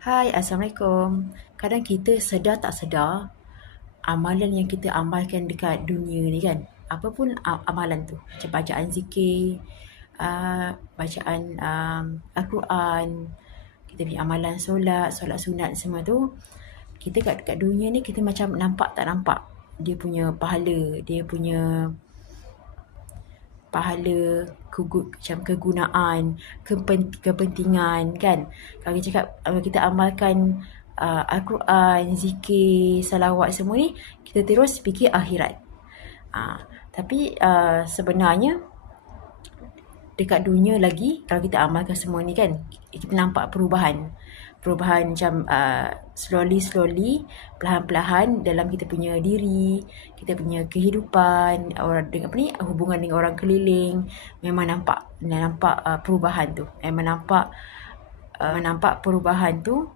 Hai, Assalamualaikum. Kadang kita sedar tak sedar, amalan yang kita amalkan dekat dunia ni kan, apa pun amalan tu, macam bacaan zikir, bacaan Al-Quran, kita punya amalan solat sunat semua tu, kita kat dunia ni kita macam nampak tak nampak dia punya pahala, dia punya macam kegunaan, kepentingan kan. Kalau kita cakap kita amalkan Al-Quran, zikir, salawat semua ni, kita terus fikir akhirat. Tapi sebenarnya dekat dunia lagi, kalau kita amalkan semua ni kan, kita nampak perubahan macam slowly, perlahan-perlahan dalam kita punya diri, kita punya kehidupan, orang dengan hubungan dengan orang keliling, memang nampak perubahan tu. Memang nampak perubahan tu,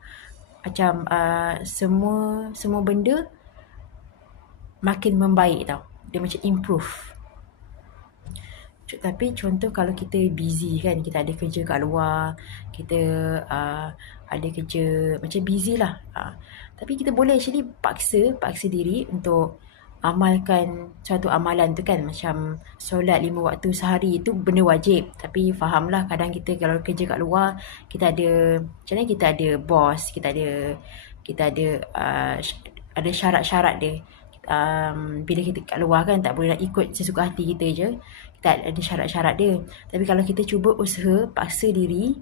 macam semua benda makin membaik tau. Dia macam improve. Tapi contoh kalau kita busy kan, kita ada kerja kat luar, kita ada kerja macam busy lah. Tapi kita boleh actually paksa diri untuk amalkan suatu amalan tu kan. Macam solat 5 waktu sehari tu benda wajib. Tapi fahamlah kadang kita kalau kerja kat luar, kita ada, macam mana kita ada bos, kita ada syarat-syarat dia. Bila kita kat luar kan tak boleh nak ikut sesuka hati kita je, kita ada syarat-syarat dia. Tapi kalau kita cuba usaha paksa diri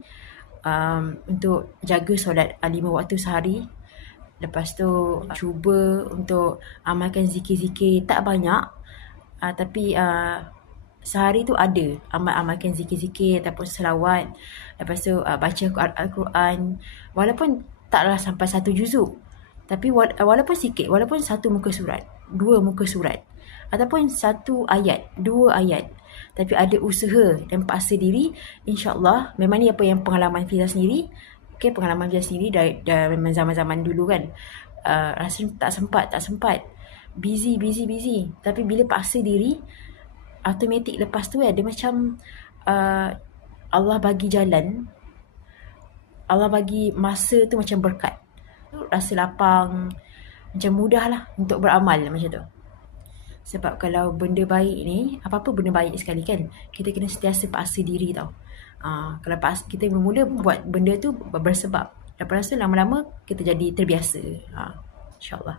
untuk jaga solat 5 waktu sehari, lepas tu cuba untuk amalkan zikir-zikir tak banyak, tapi sehari tu ada amalkan zikir-zikir ataupun selawat, lepas tu baca Al-Quran, walaupun taklah sampai 1 juzuk, tapi walaupun sikit, walaupun 1 muka surat, 2 muka surat, ataupun 1 ayat, 2 ayat, tapi ada usaha dan paksa diri, insyaAllah. Memang ni apa yang pengalaman Fiza sendiri, pengalaman Fiza sendiri dari memang zaman-zaman dulu kan, rasa tak sempat, busy, tapi bila paksa diri, automatik lepas tu dia macam Allah bagi jalan, Allah bagi masa tu macam berkat, rasa lapang, macam mudah lah untuk beramal macam tu. Sebab kalau benda baik ni, apa-apa benda baik sekali kan, kita kena sentiasa paksa diri tau. Kalau kita mula buat benda tu bersebab, lepas tu lama-lama kita jadi terbiasa. InsyaAllah.